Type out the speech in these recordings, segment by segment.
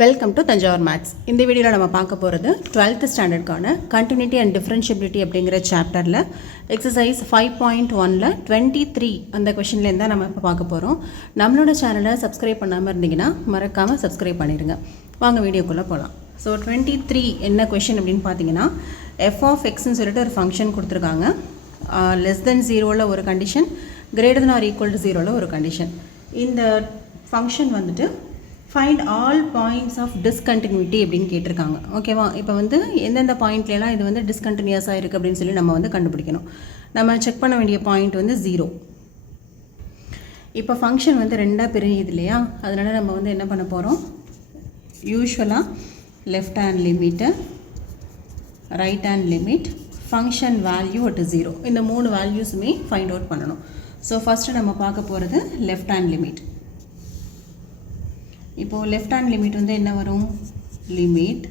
Welcome to Thanjavur maths. இந்த வீடியோவில் நம்ம பார்க்க போகிறது 12th ஸ்டாண்டர்டுக்கான கண்டினியூட்டி அண்ட் டிஃபரன்ஷியபிலிட்டி அப்படிங்கிற சாப்டரில் எக்ஸசைஸ் 5.1ல் 23 அந்த கொஷின்லேருந்து தான் நம்ம இப்போ பார்க்க போகிறோம். நம்மளோட சேனலை சப்ஸ்கிரைப் பண்ணாமல் இருந்தீங்கன்னா மறக்காமல் சப்ஸ்கிரைப் பண்ணிடுங்க. வாங்க வீடியோக்குள்ளே போகலாம். ஸோ 23 என்ன கொஷின் அப்படின்னு பார்த்தீங்கன்னா, எஃப் ஆஃப் எக்ஸ்ன்னு சொல்லிட்டு ஒரு ஃபங்க்ஷன் கொடுத்துருக்காங்க. லெஸ் தென் 0ல் ஒரு condition, greater than or equal to 0ல் ஒரு கண்டிஷன். இந்த ஃபங்க்ஷன் வந்துட்டு find all points of discontinuity அப்படின்னு கேட்டிருக்காங்க. ஓகேவா? இப்போ வந்து எந்தெந்த பாயிண்ட்லாம் இது வந்து டிஸ்கண்டினியூஸாக இருக்குது அப்படின்னு சொல்லி நம்ம வந்து கண்டுபிடிக்கணும். நம்ம செக் பண்ண வேண்டிய பாயிண்ட் வந்து 0. இப்போ ஃபங்க்ஷன் வந்து ரெண்டாக பிரியுது இல்லையா? அதனால் நம்ம வந்து என்ன பண்ண போகிறோம், யூஸ்வலாக left hand limit, right hand limit, function value at 0 இந்த 3 வேல்யூஸுமே ஃபைண்ட் அவுட் பண்ணணும். ஸோ ஃபஸ்ட்டு நம்ம பார்க்க போகிறது லெஃப்ட் ஹேண்ட் லிமிட். இப்போது லெஃப்ட் ஹேண்ட் லிமிட் வந்து என்ன வரும், லிமிட்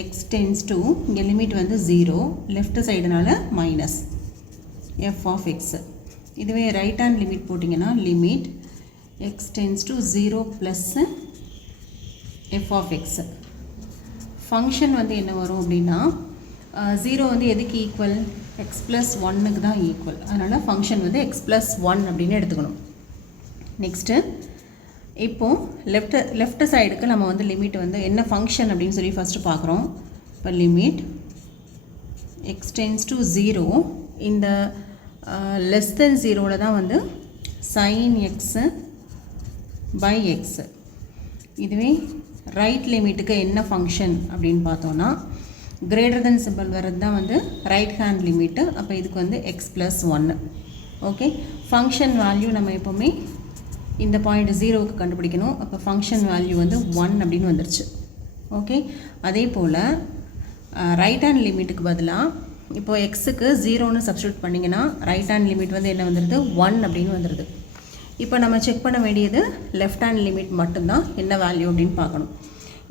எக்ஸ் டென்ஸ் டு, இங்கே லிமிட் வந்து 0, லெஃப்ட் சைடுனால மைனஸ் எஃப் ஆஃப் எக்ஸ். இதுவே ரைட் ஹேண்ட் லிமிட் போட்டிங்கன்னா limit x tends to 0 plus f of x. Function வந்து என்ன வரும் அப்படின்னா, 0 வந்து எதுக்கு ஈக்குவல், எக்ஸ் ப்ளஸ் 1க்கு தான் ஈக்குவல். அதனால் ஃபங்க்ஷன் வந்து எக்ஸ் ப்ளஸ் 1 அப்படின்னு எடுத்துக்கணும். நெக்ஸ்ட்டு இப்போது லெஃப்ட் சைடுக்கு நம்ம வந்து லிமிட் வந்து என்ன ஃபங்க்ஷன் அப்படின்னு சொல்லி ஃபஸ்ட்டு பார்க்குறோம். இப்போ லிமிட் எக்ஸ் டென்ஸ் டு 0, இந்த லெஸ் தென் 0ல் தான் வந்து சைன் எக்ஸு பை எக்ஸு. இதுவே ரைட் லிமிட்டுக்கு என்ன ஃபங்க்ஷன் அப்படின்னு பார்த்தோன்னா, கிரேட்டர் தென் சிம்பிள் வர்றது தான் வந்து ரைட் ஹேண்ட் லிமிட்டு. அப்போ இதுக்கு வந்து X plus 1. Okay, function value நம்ம எப்போவுமே இந்த பாயிண்ட் 0க்கு கண்டுபிடிக்கணும். அப்போ ஃபங்க்ஷன் வேல்யூ வந்து 1 அப்படின்னு வந்துருச்சு. ஓகே, அதே போல் ரைட் ஹேண்ட் லிமிட்டுக்கு பதிலாக இப்போது எக்ஸுக்கு 0ன்னு சப்ஸ்டியூட் பண்ணிங்கன்னா ரைட் ஹேண்ட் லிமிட் வந்து என்ன வந்துடுது, 1 அப்படின்னு வந்துடுது. இப்போ நம்ம செக் பண்ண வேண்டியது லெஃப்ட் ஹேண்ட் லிமிட் மட்டும்தான் என்ன வேல்யூ அப்படின்னு பார்க்கணும்.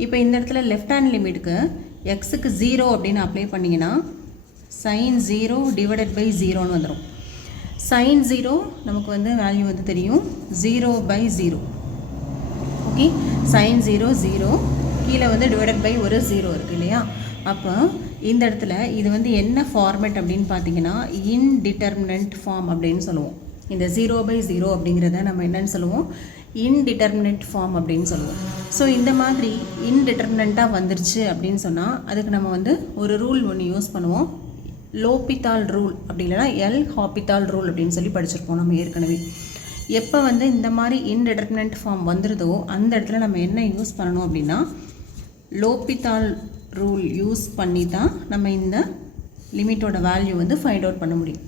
இப்போ இந்த இடத்துல லெஃப்ட் ஹேண்ட் லிமிட்டுக்கு எக்ஸுக்கு 0 அப்படின்னு அப்ளை பண்ணிங்கன்னா சைன் 0 டிவைடட் பை 0ன்னு வந்துடும். சைன் 0 நமக்கு வந்து வேல்யூ வந்து தெரியும், 0/0. ஓகே, சைன் 0 0, கீழே வந்து டிவைடட் பை ஒரு 0 இருக்குது இல்லையா? அப்போ இந்த இடத்துல இது வந்து என்ன ஃபார்மேட் அப்படின்னு பார்த்தீங்கன்னா, இன்டிட்டர்மினன்ட் ஃபார்ம் அப்படின்னு சொல்லுவோம். இந்த 0/0 அப்படிங்கிறத நம்ம என்னன்னு சொல்லுவோம், இன்டிட்டர்மினன்ட் ஃபார்ம் அப்படின்னு சொல்லுவோம். ஸோ இந்த மாதிரி இன்டிட்டர்மினண்ட்டாக வந்துருச்சு அப்படின்னு சொன்னால் அதுக்கு நம்ம வந்து ஒரு ரூல் ஒன்று யூஸ் பண்ணுவோம், லோபிதால் ரூல், அப்படி இல்லைனா எல் ஹாபிதால் ரூல் அப்படின்னு சொல்லி படிச்சிருப்போம் நம்ம ஏற்கனவே. எப்போ வந்து இந்த மாதிரி இன்டிட்டர்மினன்ட் ஃபார்ம் வந்துடுதோ அந்த இடத்துல நம்ம என்ன யூஸ் பண்ணணும் அப்படின்னா, லோபிதால் ரூல் யூஸ் பண்ணி தான் நம்ம இந்த லிமிட்டோட வேல்யூ வந்து ஃபைண்ட் அவுட் பண்ண முடியும்.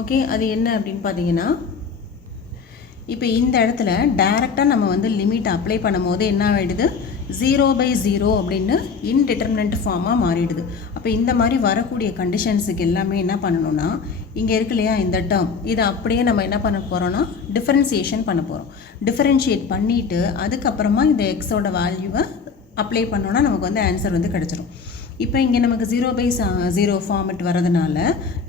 ஓகே, அது என்ன அப்படின்னு பார்த்தீங்கன்னா, இப்போ இந்த இடத்துல டைரெக்டாக நம்ம வந்து லிமிட் அப்ளை பண்ணும் போது என்ன ஆகிடுது, 0/0 அப்படின்னு இன்டிட்டர்மினன்ட் ஃபார்மாக மாறிடுது. அப்போ இந்த மாதிரி வரக்கூடிய கண்டிஷன்ஸுக்கு எல்லாமே என்ன பண்ணணும்னா, இங்கே இருக்கு இல்லையா இந்த டேர்ம், இதை அப்படியே நம்ம என்ன பண்ண போகிறோன்னா டிஃபரன்சியேஷன் பண்ண போகிறோம். டிஃபரன்ஷியேட் பண்ணிவிட்டு அதுக்கப்புறமா இந்த எக்ஸோட வேல்யூவை அப்ளை பண்ணோன்னா நமக்கு வந்து ஆன்சர் வந்து கிடச்சிரும். இப்போ இங்கே நமக்கு 0/0 ஃபார்மெட் வரதுனால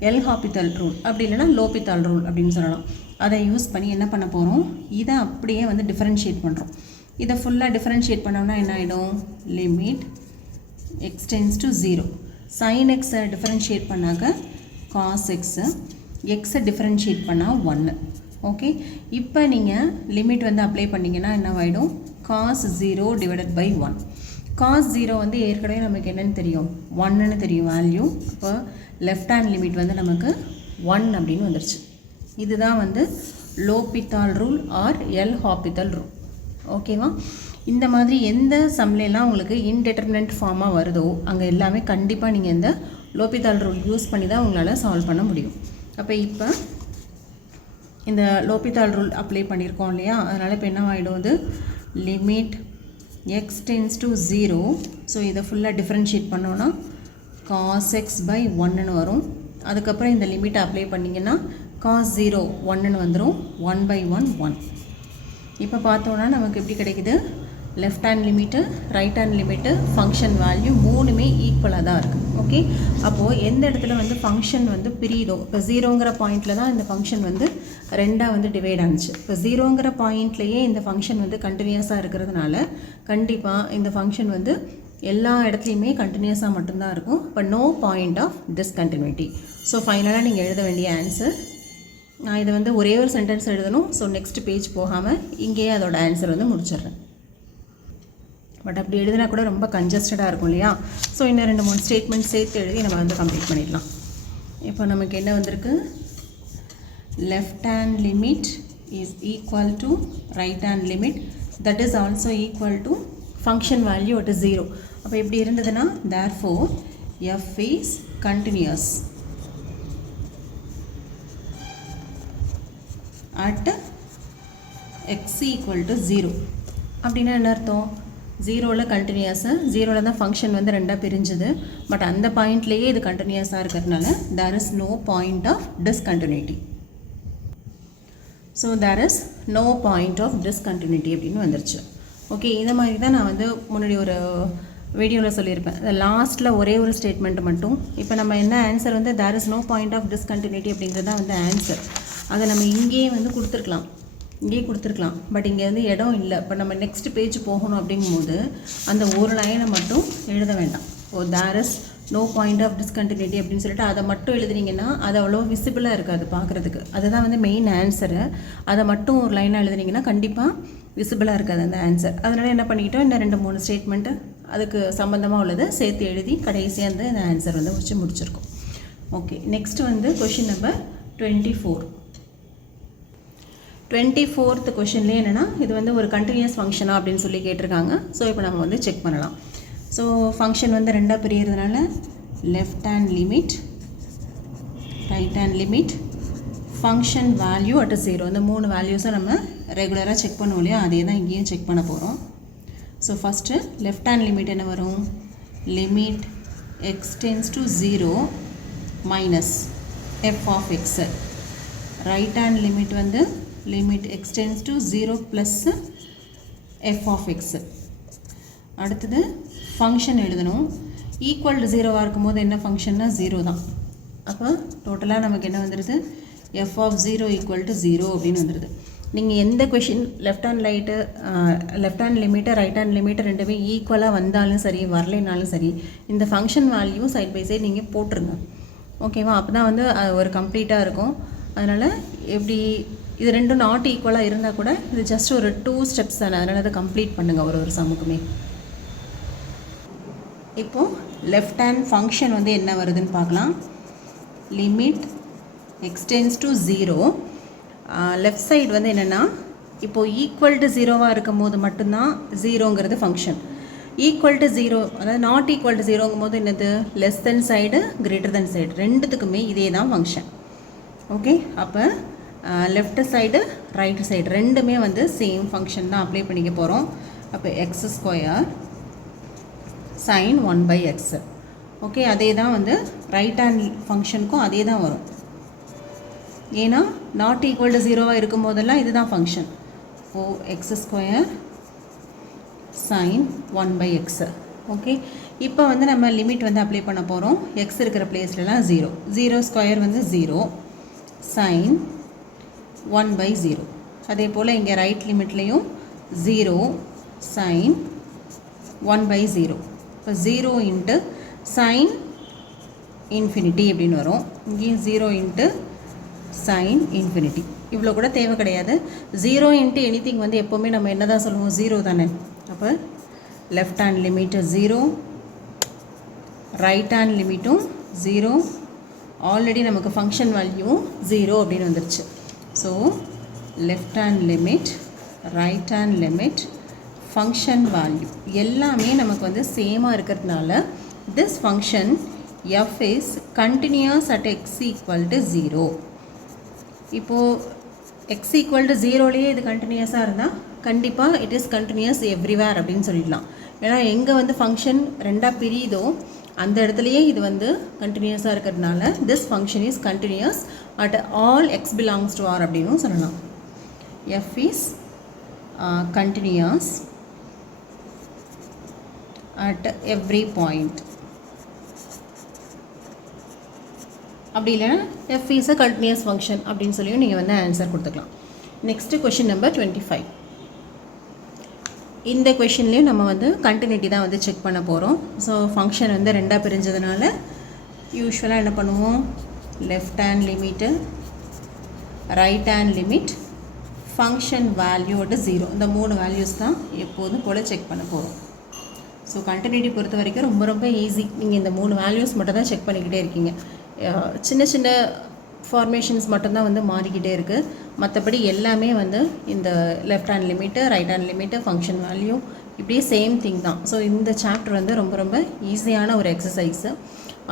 எல் ஹாபிதால் ரூல் அப்படி இல்லைனா லோபிதால் ரூல் அப்படின்னு சொல்லலாம். அதை யூஸ் பண்ணி என்ன பண்ண போகிறோம், இதை அப்படியே வந்து டிஃபரன்ஷியேட் பண்ணுறோம். இதை ஃபுல்லாக டிஃபரன்ஷியேட் பண்ணோம்னா என்ன ஆகிடும், limit x tends to 0, sine எக்ஸை டிஃபரன்ஷியேட் பண்ணாக்க காஸ் எக்ஸு, எக்ஸை டிஃபரன்ஷியேட் பண்ணால் 1. ஓகே, இப்போ நீங்கள் லிமிட் வந்து அப்ளை பண்ணிங்கன்னா என்ன ஆகிடும், காஸ் 0 டிவைடட் பை 1. காஸ் 0 வந்து ஏற்கனவே நமக்கு என்னென்னு தெரியும், 1ன்னு தெரியும் வேல்யூ. அப்போ லெஃப்ட் ஹேண்ட் லிமிட் வந்து நமக்கு 1 அப்படின்னு வந்துருச்சு. இதுதான் வந்து L'Hopital rule or L'Hopital rule. ஓகேவா? இந்த மாதிரி எந்த சம்லாம் உங்களுக்கு இன்டிட்டர்மினன்ட் ஃபார்மாக வருதோ அங்கே எல்லாமே கண்டிப்பாக நீங்கள் இந்த லோபிதால் ரூல் யூஸ் பண்ணி தான் உங்களால் சால்வ் பண்ண முடியும். அப்போ இப்போ இந்த லோபிதால் ரூல் அப்ளை பண்ணியிருக்கோம் இல்லையா? அதனால் இப்போ என்ன ஆகிடும், வந்து limit x tends to 0. So இதை ஃபுல்லாக டிஃப்ரென்ஷியேட் பண்ணோன்னா காஸ் எக்ஸ் பை 1ன்னு வரும். அதுக்கப்புறம் இந்த லிமிட்டை அப்ளை பண்ணிங்கன்னா காஸ் 0 1ன்னு வந்துடும், 1/1 1. இப்போ பார்த்தோன்னா நமக்கு எப்படி கிடைக்குது, left hand limit right hand limit function value மூணுமே ஈக்குவலாக தான் இருக்குது. ஓகே, அப்போது எந்த இடத்துல வந்து ஃபங்க்ஷன் வந்து பிரியுதோ, இப்போ 0ங்கிற பாயிண்டில் தான் இந்த ஃபங்க்ஷன் வந்து ரெண்டாக வந்து டிவைட் ஆனிச்சு. இப்போ 0ங்கிற பாயிண்ட்லேயே இந்த ஃபங்க்ஷன் வந்து கண்டினியூஸாக இருக்கிறதுனால கண்டிப்பாக இந்த ஃபங்க்ஷன் வந்து எல்லா இடத்துலையுமே கண்டினியூஸாக மட்டும்தான் இருக்கும். இப்போ no point of discontinuity. So ஃபைனலாக நீங்கள் எழுத வேண்டிய ஆன்சர், நான் இதை வந்து ஒரே ஒரு சென்டென்ஸ் எழுதணும். ஸோ நெக்ஸ்ட் பேஜ் போகாமல் இங்கேயே அதோட ஆன்சர் வந்து முடிச்சிடுறேன். பட் அப்படி எழுதினா கூட ரொம்ப கன்ஜஸ்டடாக இருக்கும் இல்லையா? ஸோ இன்னும் 2-3 ஸ்டேட்மெண்ட் சேர்த்து எழுதி நம்ம வந்து கம்ப்ளீட் பண்ணிடலாம். இப்போ நமக்கு என்ன வந்திருக்கு, left hand limit is equal to right hand limit, that is also equal to function value at 0. அப்போ எப்படி இருந்ததுன்னா, therefore f is continuous at x equal to 0. அப்படின்னா என்ன அர்த்தம், 0ல் கண்டினியூஸு, 0ல் தான் ஃபங்க்ஷன் வந்து ரெண்டாக பிரிஞ்சுது. பட் அந்த பாயிண்ட்லேயே இது கண்டினியூஸாக இருக்கிறதுனால there is no point of discontinuity. So there is no point of discontinuity அப்படின்னு வந்துருச்சு. ஓகே, இந்த மாதிரி தான் நான் வந்து முன்னாடி ஒரு வீடியோவில் சொல்லியிருப்பேன். லாஸ்ட்டில் ஒரே ஒரு ஸ்டேட்மெண்ட் மட்டும். இப்போ நம்ம என்ன ஆன்சர் வந்து there is no point of discontinuity அப்படிங்கிறது தான் வந்து ஆன்சர். அதை நம்ம இங்கேயே வந்து கொடுத்துருக்கலாம், பட் இங்கே வந்து இடம் இல்லை. இப்போ நம்ம நெக்ஸ்ட் பேஜ் போகணும் அப்படிங்கும்போது அந்த ஒரு லைனை மட்டும் எழுத வேண்டாம். there is no point of discontinuity அப்படின்னு சொல்லிட்டு அதை மட்டும் எழுதுனீங்கன்னா அது அவ்வளோ விசிபிளாக இருக்காது பார்க்குறதுக்கு. அதுதான் வந்து மெயின் ஆன்சரு. அதை மட்டும் ஒரு லைனாக எழுதுனீங்கன்னா கண்டிப்பாக விசிபிளாக இருக்காது அந்த ஆன்சர். அதனால் என்ன பண்ணிக்கிட்டோம், இன்னும் 2-3 ஸ்டேட்மெண்ட்டு அதுக்கு சம்மந்தமாக உள்ளதை சேர்த்து எழுதி கடைசியாக அந்த இந்த ஆன்சர் வந்து வச்சு முடிச்சிருக்கோம். ஓகே, நெக்ஸ்ட் வந்து கொஷின் நம்பர் 24th கொஷின்லேயே என்னென்னா, இது வந்து ஒரு கண்டினியூஸ் ஃபங்க்ஷனா அப்படின்னு சொல்லி கேட்டிருக்காங்க. ஸோ இப்போ நம்ம வந்து செக் பண்ணலாம். ஸோ ஃபங்க்ஷன் வந்து ரெண்டாக பிரியறதுனால left hand limit, right hand limit, function value at 0. இந்த 3 வேல்யூஸும் நம்ம ரெகுலராக செக் பண்ணுவோம் இல்லையா, அதே தான் இங்கேயும் செக் பண்ண போகிறோம். So first left hand limit என்ன வரும், limit x tends to 0 minus f of x. Right hand limit வந்து limit x tends to 0 plus f of x. அடுத்தது ஃபங்க்ஷன் எழுதணும். ஈக்குவல் டு 0வாக இருக்கும்போது என்ன ஃபங்க்ஷன்னா 0 தான். அப்போ டோட்டலாக நமக்கு என்ன வந்துடுது, f ஆஃப் 0 ஈக்குவல் டு 0 அப்படின்னு வந்துடுது. நீங்கள் எந்த question left hand limit right hand limit ரெண்டுமே ஈக்குவலாக வந்தாலும் சரி வரலைனாலும் சரி இந்த function value side by side நீங்கள் போட்டுருங்க. ஓகேவா? அப்போ தான் வந்து ஒரு கம்ப்ளீட்டாக இருக்கும். அதனால் எப்படி இது ரெண்டும் நாட் ஈக்குவலாக இருந்தால் கூட இது ஜஸ்ட் ஒரு 2 ஸ்டெப்ஸ் தானே, அதனால் அதை கம்ப்ளீட் பண்ணுங்கள் ஒரு சம்முக்குமே. இப்போது லெஃப்ட் ஹேண்ட் ஃபங்க்ஷன் வந்து என்ன வருதுன்னு பார்க்கலாம். Limit x tends to 0. Left side வந்து என்னென்னா, இப்போது ஈக்குவல் டு 0வாக இருக்கும் போது மட்டும்தான் 0ங்கிறது ஃபங்க்ஷன். ஈக்குவல் டு 0 அதாவது நாட் ஈக்குவல் டு 0ங்கும் போது என்னது, less than side greater than side ரெண்டுத்துக்குமே இதே தான் ஃபங்க்ஷன். ஓகே, அப்போ லெஃப்ட் சைடு ரைட் சைடு ரெண்டுமே வந்து சேம் ஃபங்க்ஷன் தான் அப்ளை பண்ணிக்க போகிறோம். அப்போ x² sin 1/x. ஓகே, அதே தான் வந்து ரைட் ஹேண்ட் ஃபங்க்ஷனுக்கும் அதே தான் வரும். ஏன்னா நாட் ஈக்குவல் டு 0வாக இருக்கும் போதெல்லாம் இதுதான் function. x² sin 1/x. Okay, இப்போ வந்து நம்ம லிமிட் வந்து அப்ளை பண்ண போகிறோம். x இருக்கிற பிளேஸ்லலாம் 0 வந்து 0 sin 1/0. அதே போல் இங்கே ரைட் லிமிட்லேயும் 0 sin 1/0. இப்போ 0 இன்ட்டு sin infinity அப்படின்னு வரும். இங்கேயும் 0 இன்ட்டு sin infinity. இவ்வளோ கூட தேவை கிடையாது. 0 இன்ட்டு எனிதிங் வந்து எப்போவுமே நம்ம என்ன தான் சொல்லுவோம், 0 தானே. அப்போ left hand limit 0, right hand லிமிட்டும் 0. ஆல்ரெடி நமக்கு ஃபங்க்ஷன் வேல்யூவும் 0 அப்படின்னு வந்துருச்சு. So left hand limit, right hand limit, function value எல்லாமே நமக்கு வந்து சேமாக இருக்கிறதுனால this function f is continuous at x equal to 0. இப்போது x equal to 0லேயே இது கண்டினியூஸாக இருந்தால் கண்டிப்பாக இட் இஸ் கண்டினியூஸ் எவ்ரிவேர் அப்படின்னு சொல்லிடலாம். ஏன்னா எங்கே வந்து ஃபங்க்ஷன் ரெண்டாக பிரியுதோ அந்த இடத்துலையே இது வந்து கண்டினியூஸாக இருக்கிறதுனால this function is continuous at all x belongs to R அப்படின்னும் சொல்லலாம். f is continuous at every point. அப்படி இல்லைனா f is a continuous function அப்படின்னு சொல்லியும் நீங்கள் வந்து ஆன்சர் கொடுத்துக்கலாம். Next question number 25. இந்த கொஷின்லேயும் நம்ம வந்து கண்டினியூட்டி தான் வந்து செக் பண்ண போகிறோம். ஸோ ஃபங்க்ஷன் வந்து ரெண்டாக பிரிஞ்சதுனால யூஸ்வலாக என்ன பண்ணுவோம், left hand limit, right hand limit, function வேல்யூவோட 0, இந்த 3 வேல்யூஸ் தான் எப்போதும் போல் செக் பண்ண போகிறோம். ஸோ கண்டினியூட்டி பொறுத்த வரைக்கும் ரொம்ப ரொம்ப ஈஸி. நீங்கள் இந்த 3 வேல்யூஸ் மட்டும் தான் செக் பண்ணிக்கிட்டே இருக்கீங்க. சின்ன சின்ன ஃபார்மேஷன்ஸ் மட்டும்தான் வந்து மாறிக்கிட்டே இருக்குது. மற்றபடி எல்லாமே வந்து இந்த left hand limit, right hand limit, function value இப்படியே சேம் திங் தான். ஸோ இந்த சாப்டர் வந்து ரொம்ப ரொம்ப ஈஸியான ஒரு எக்ஸசைஸு.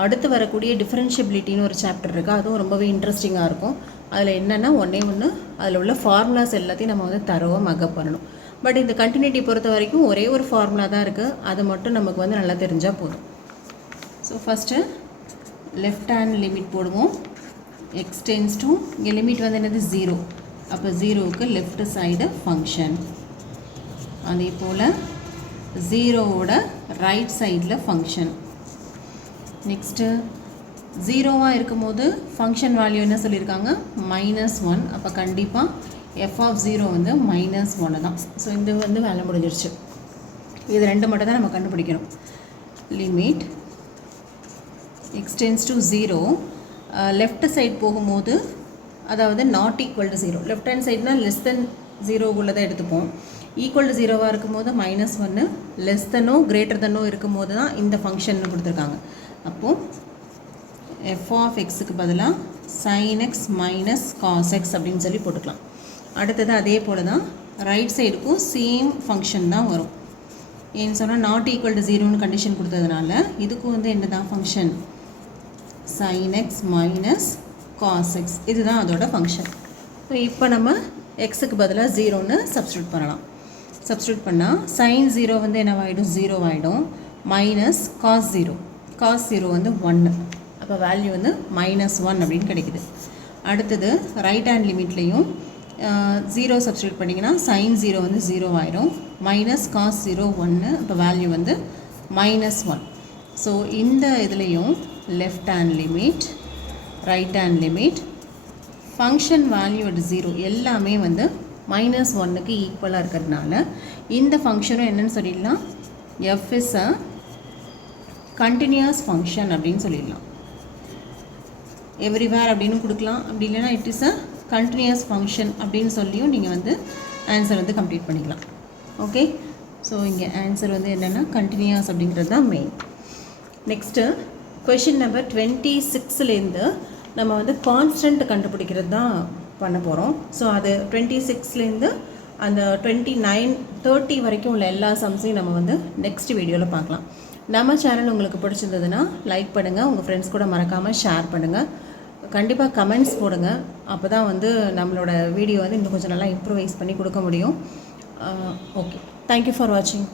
அடுத்து வரக்கூடிய டிஃபரன்ஷியபிலிட்டின்னு ஒரு சாப்டர் இருக்குது, அதுவும் ரொம்பவே இன்ட்ரெஸ்டிங்காக இருக்கும். அதில் என்னென்னா ஒன்றே ஒன்று, அதில் உள்ள ஃபார்முலாஸ் எல்லாத்தையும் நம்ம வந்து தரோவாக மக்கப் பண்ணணும். பட் இந்த கண்டினியூட்டி பொறுத்த வரைக்கும் ஒரே ஒரு ஃபார்முலா தான் இருக்குது, அது மட்டும் நமக்கு வந்து நல்லா தெரிஞ்சால் போதும். So first left hand limit போடுவோம். எக்ஸ் டென்ஸ் டு, இங்கே லிமிட் வந்து என்னது 0, அப்போ 0க்கு லெஃப்ட் சைடு ஃபங்க்ஷன். அதே போல் 0வோட ரைட் சைடில் ஃபங்க்ஷன். நெக்ஸ்ட்டு 0வாக இருக்கும்போது ஃபங்க்ஷன் வேல்யூ என்ன சொல்லியிருக்காங்க, -1. அப்போ கண்டிப்பாக f(0) வந்து -1 தான். ஸோ இது வந்து வேலை முடிஞ்சிருச்சு. இது ரெண்டு மட்டும் தான் நம்ம கண்டுபிடிக்கணும். Limit x tends to 0, left side போகும்போது, அதாவது not equal to 0, left hand சைட்னால் லெஸ் தென் 0 உள்ளதை எடுத்துப்போம். ஈக்குவல் டு 0வாக இருக்கும்போது -1, லெஸ் தென்னோ கிரேட்டர் தென்னோ இருக்கும்போது தான் இந்த ஃபங்க்ஷன் கொடுத்துருக்காங்க. அப்போது f(x)க்கு பதிலாக sin x minus cos x அப்படின்னு சொல்லி போட்டுக்கலாம். அடுத்தது அதே போல் தான் ரைட் சைடுக்கும் சேம் ஃபங்க்ஷன் தான் வரும். ஏன்னு சொன்னால் நாட் ஈக்குவல் டு 0ன்னு கண்டிஷன் கொடுத்ததுனால இதுக்கும் வந்து என்ன தான் function, sin x minus cos x, இதுதான் அதோட ஃபங்க்ஷன். ஸோ இப்போ நம்ம எக்ஸுக்கு பதிலாக 0ன்னு சப்ஸ்டியூட் பண்ணலாம். சப்ஸ்டியூட் பண்ணால் sin 0 வந்து என்னவாயிடும், 0 ஆகிடும். மைனஸ் காஸ் 0 வந்து 1, அப்போ வேல்யூ வந்து -1 அப்படின்னு கிடைக்குது. அடுத்தது ரைட் ஹேண்ட் லிமிட்லேயும் 0 சப்ஸ்டியூட் பண்ணிங்கன்னா sin 0 வந்து 0 ஆகிடும். மைனஸ் காஸ் 0 1, அப்போ வேல்யூ வந்து -1. ஸோ இந்த இதுலேயும் left hand limit, right hand limit, function value at 0 எல்லாமே வந்து -1க்கு ஈக்குவலாக இருக்கிறதுனால இந்த ஃபங்க்ஷனும் என்னன்னு சொல்லிடலாம், f is a continuous function அப்படின்னு சொல்லிடலாம். எவ்ரிவேர் அப்படின்னு கொடுக்கலாம், அப்படி இல்லைனா it is a continuous function அப்படின்னு சொல்லியும் நீங்கள் வந்து ஆன்சர் வந்து கம்ப்ளீட் பண்ணிக்கலாம். ஓகே, ஸோ இங்கே ஆன்சர் வந்து என்னென்னா கண்டினியூஸ் அப்படிங்கிறது தான் மெயின். நெக்ஸ்ட்டு கொஷின் நம்பர் 26லேருந்து நம்ம வந்து கான்ஸ்டன்ட் கண்டுபிடிக்கிறது தான் பண்ண போகிறோம். ஸோ அது 26லேருந்து அந்த 29, 30 வரைக்கும் உள்ள எல்லா சம்ஸையும் நம்ம வந்து நெக்ஸ்ட் வீடியோவில் பார்க்கலாம். நம்ம சேனல் உங்களுக்கு பிடிச்சிருந்ததுன்னா லைக் பண்ணுங்கள், உங்கள் ஃப்ரெண்ட்ஸ் கூட மறக்காமல் ஷேர் பண்ணுங்கள், கண்டிப்பாக கமெண்ட்ஸ் போடுங்க. அப்போ தான் வந்து நம்மளோட வீடியோ வந்து இன்னும் கொஞ்சம் நல்லா இம்ப்ரூவைஸ் பண்ணி கொடுக்க முடியும். ஓகே, தேங்க்யூ ஃபார் வாட்சிங்.